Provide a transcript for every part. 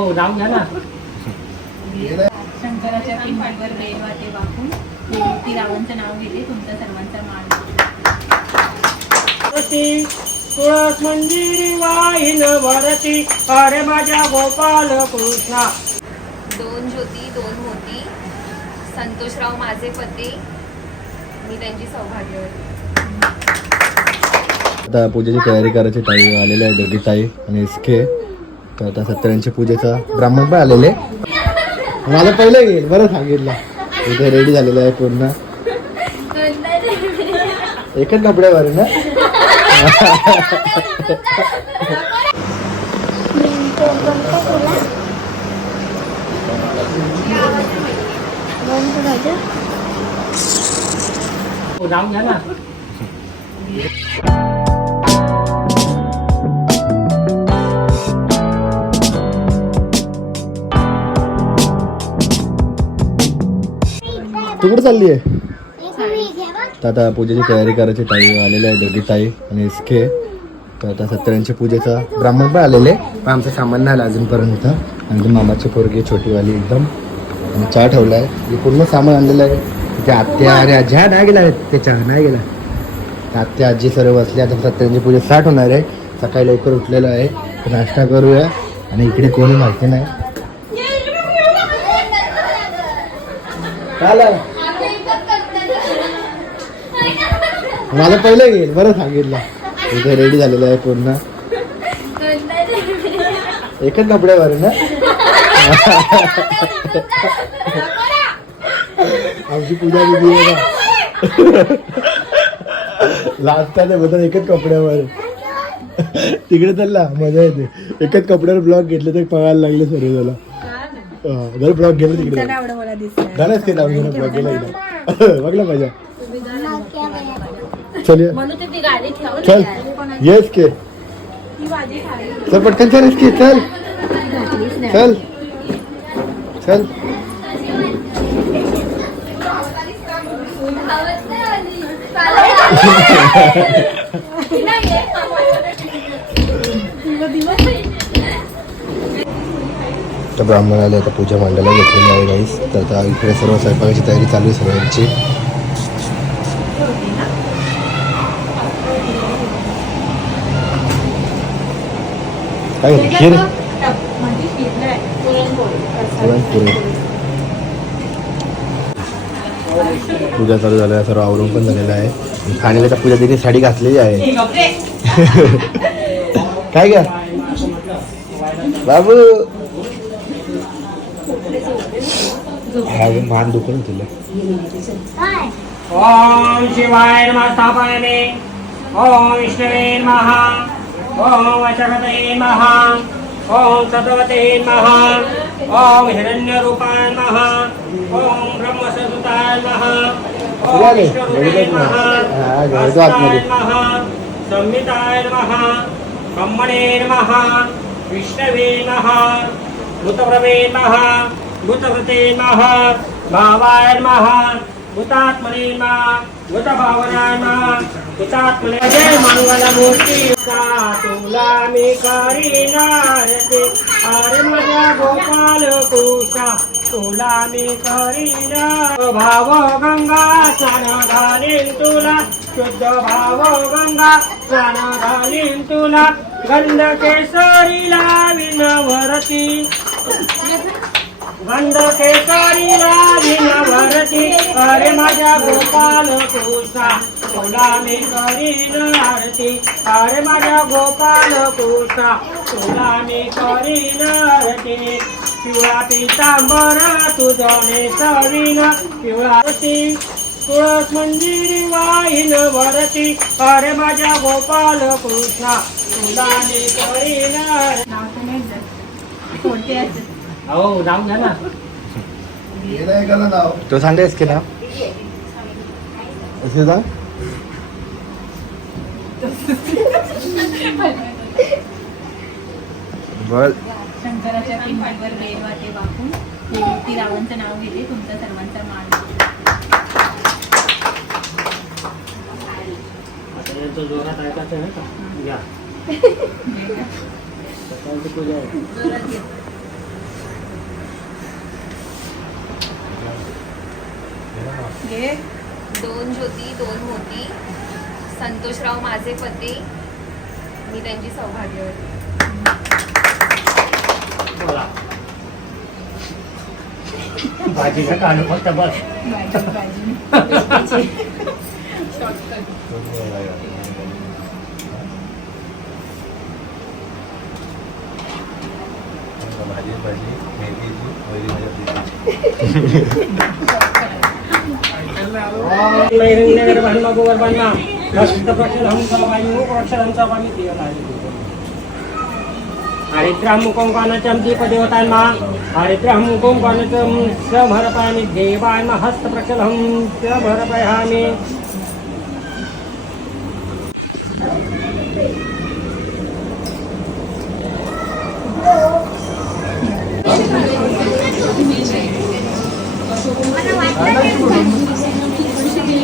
हो नाव घ्या ना. शंकराच्या पिंडीवर बेल वाटे वाकून ती रावांचं नाव घेते तुमच्या सर्वांचा मान. तुळस मंदिरी वाहिन भरती अरे माझ्या गोपाल कृष्णा. दोन ज्योती दोन मोती. संतोषराव माझे पती. मी त्यांची सौभाग्यवती. आता पूजेची तयारी करायची ताई आलेले आहे दोघी ताई आणि इसके तर आता सत्यारांच्या पूजेचा ब्राह्मण पण आलेले. मला पहिलं येईल बरं सांगितलं. इथे रेडी झालेलं आहे पूर्ण. एकच कपड्यावर ना? हो घ्या ना. तू कुठे चालली आहे? तर आता पूजेची तयारी करायची ताई आलेले आहे दोघी ताई आणि इसके. तर आता सत्यारांच्या पूजेचा ब्राह्मण पण आलेले. पण आमचं सामान नाही आलं अजूनपर्यंत. आणि ती मामाची पोरगी छोटीवाली एकदम. आणि चहा ठेवला आहे हे पूर्ण सामान आणलेलं आहे. तिथे आत्या अरे आजी हा नाही गेला त्याच्या नाही गेला. त्या आत्या आजी सर्व बसले. आता सत्यारांची पूजा स्टार्ट होणार आहे. सकाळी लवकर उठलेलो आहे. नाश्ता करूया. आणि इकडे कोणी माहिती नाही. काय मला पहिलं येईल बरं सांगितलं. इथे रेडी झालेलं आहे पूर्ण. एकच कपड्यावर ना? आमची पूजा दिली आहे ना. लास्ट बदल एकच कपड्यावर. तिकडे चालला मजा येते. एकच कपड्यावर ब्लॉक घेतले तर पळायला लागले सर्व झाला जर ब्लॉक गेलं तिकडे झालंच ते लावून गेलं. बघला मज़ा चल. चल येस के चल पटकन चल इसके चल चल चल तर ब्राह्मण आले आता पूजा मांडायला घेतलेली आहे गाईस तर आता इकडे सर्व स्वयंपाकाची तयारी चालू आहे सर्वांची काय खीर? पुरणपोळी. पूजा चालू झाली आहे सर्व आवरून पण झालेलं आहे. खाण्याला तर पूजा दिदी साडी घातलेली आहे. काय घ्या बाबू! अजून मान दुखून तुला. ओम शिवाय नमः स्थापयामि. ओम विष्णवे नमः. ओम वचकते नमः. ओम सतवते नमः. ओम हिरण्यरूपाय नमः. ओम ब्रह्मसदुताय नमः. ओम नमः. नमः. संहिताय नमः. ब्रह्मणे नमः. विष्णवे नमः. भूतप्रभे नमः. भूतकृते नमः भावाय नमः भूतात्मने नमः भूतभावनाय नमः भूतात्मने जय मङ्गलमूर्ति का तुला मी करीनारते अरे गोपाल कुशा तुला मी भाव गंगा स्नान घालीन तुला शुद्ध भाव गंगा स्नान घालीन तुला। गंध केसरी लाविन वरती गंध केसरी लाविन भरती अरे माझ्या गोपाल कुसा तुला मी करीन आरती अरे माझ्या गोपाल कुसा तुला मी करीन आरती पिवळा पितांबर तुझने सवीन. पिवळा तुळस मंदिरी वाईन भरती अरे माझ्या गोपाल कृष्णा तुला मी करीन नाव कोणते हो नाव घ्या ना. तो सांगते इसके नाव? इसके नाव बोल शंकराच्या वाकून रावांचं नाव घेते सर्वांचा मान. जोरात ऐकायचं आहे का? घ्या. सकाळची पूजा आहे. जोरात घे. घे. दोन ज्योती दोन मोती. संतोषराव माझे पती. मी त्यांची सौभाग्यवती. बोला. भाजीचं काढू फक्त बस. भाजी भाजी. शॉर्टकट भाजी भाजी मेथीची वैरी भाजी नैरण्यगर ब्रह्म गोवर ब्रह्म मस्त प्रक्षरहं सवायु प्रक्षरहं सवामि हरिद्रहं मुकोङ्कानचं दीपदेवतान्मा हरिद्रहं मुकोङ्कानचं समर्पयामि देवाय हस्तप्रक्षरहं समर्पयामि काही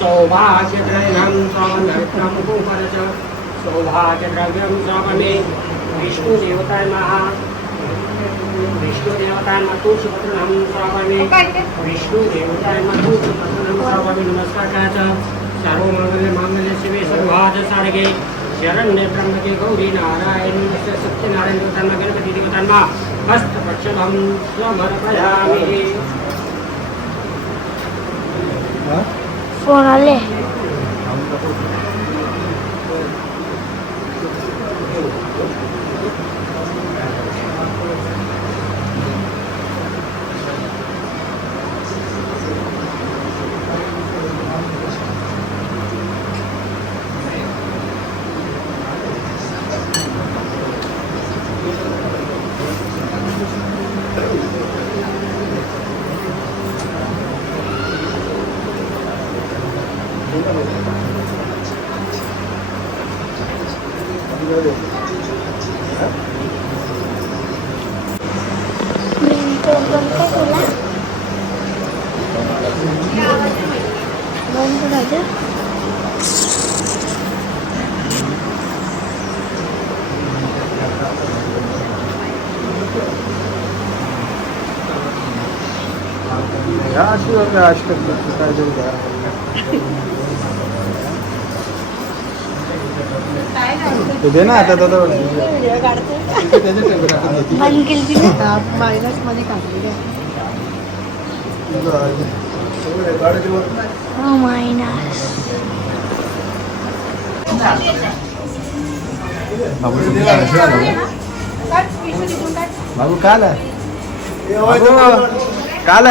सौभाग्यद्रव्यं सौभाग्यं सौभाग्यद्रव्यं सवने विष्णुदेवताय महा વિષ્ણુ દેવતામાં તુષપત્ર નામ સ્વાભાવી વિષ્ણુ દેવતામાં તુષપત્ર નામ સ્વાભાવી નમસ્કાર કાચ સર્વ મંગલ મંગલ શિવે સર્વાદ સારગે શરણ્ય બ્રહ્મજી ગૌરી નારાયણ સત્યનારાયણ દેવતામાં ગણપતિ દેવતામાં હસ્ત પ્રક્ષલમ સ્વમર્પયામિ. સોનાલે या अशी बघ, अशी करतात. काय तरी करा. काय ते दे ना आता दादा त्याच्या टेबल आपण देते. बंद केली ना मायनसमध्ये काढलेली सगळं गाडीची वर. मायनस बाबू काल काल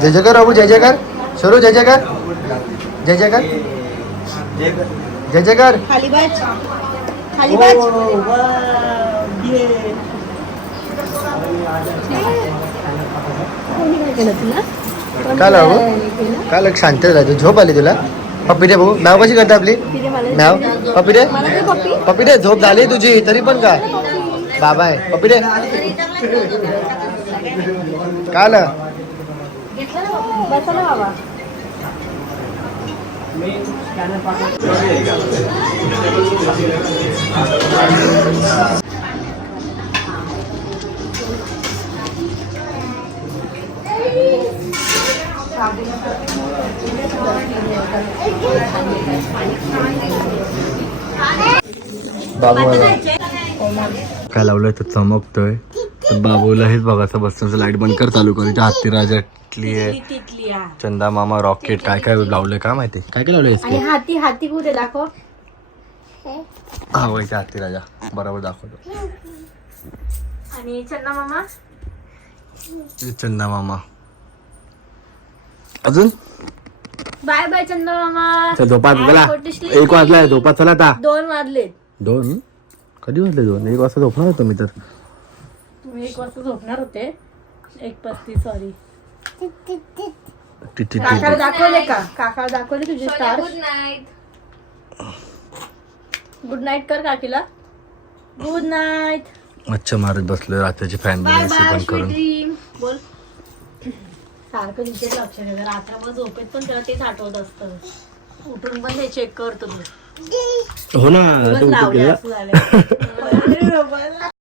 जय जयकार बाबू जय जयकार. सरू जय जयकार. जय जयकार. जय जयकार. खाली बाज काल बाबू काल एक शांत झाला तू. झोप आली तुला? पप्पी रे भाऊ नाव कशी करता आपली? नाव? पप्पी रे? पप्पी. रे झोप झाली तुझी तरी पण का बाबा आहे पप्पी रे काल बसा ना बाबा मी स्कॅनर पाठवतो बाबू काय लावलंय तर चमकतोय. तर बाबूला हेच बघायचं बसचं लाइट बंद कर चालू कर. हत्ती राजातली आहे. चंदा मामा रॉकेट काय काय लावलंय काय माहिती? काय काय लावलंय हाती हाती कुठे दाखव. हा वैसे हत्ती राजा बरोबर दाखवतो. आणि चंदा मामा? चंदा मामा. अजून? बाय बाय चंदा मामा. झोपा. एक वाजलाय झोपा चला आता. दोन वाजले दोन? कधी वाजले दोन? एक वाजता झोपणार होतो मी तर. तुम्ही एक वाजता झोपणार होते? एक पस्तीस सॉरी काकाला दाखवले का? काकाला दाखवले तुझे star good night good night कर काकीला. गुड नाईट मच्छर मारत बसलोय रात्रीची फॅन बाय बिन बाय बंद स्वीट करून. ड्रीम बोल. सारखं तिथे लक्ष रात्रभर झोपेत पण त्याला तेच आठवत असतं. उठून पण हे चेक करतो तू. हो ना आता उठून गेला.